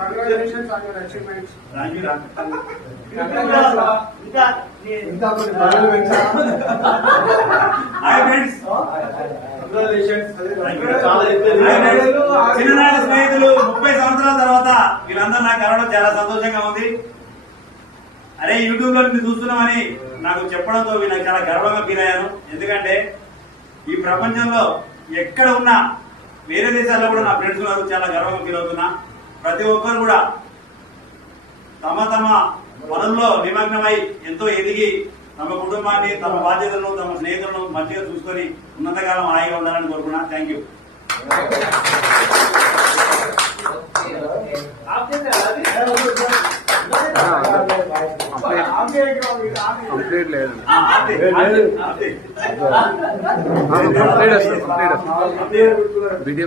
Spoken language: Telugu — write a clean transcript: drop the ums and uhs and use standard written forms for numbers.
Congratulations on your achievements. Thank you. Hi friends. చిన్ననాటి స్నేహితులు 30 సంవత్సరాల తర్వాత వీళ్ళందరూ నాకు కలవడం చాలా సంతోషంగా ఉంది. అరే యూట్యూబ్ లో మీరు చూస్తున్నామని నాకు చెప్పడంతో నాకు చాలా గర్వంగా ఫీల్ అయ్యాను. ఎందుకంటే ఈ ప్రపంచంలో ఎక్కడ ఉన్నా వేరే దేశాల్లో కూడా నా ఫ్రెండ్స్ ఉన్నారు, చాలా గర్వంగా ఫీల్ అవుతున్నా. ప్రతి ఒక్కరు కూడా తమ తమ పనుల్లో నిమగ్నమై ఎంతో ఎదిగి తమ కుటుంబాన్ని, తమ బాధ్యతలను, తమ స్నేహితులను మంచిగా చూసుకొని ఉన్నతకాలం హాయిగా ఉండాలని కోరుకున్నా. Thank you. కంప్లీట్ లేదు వీడియో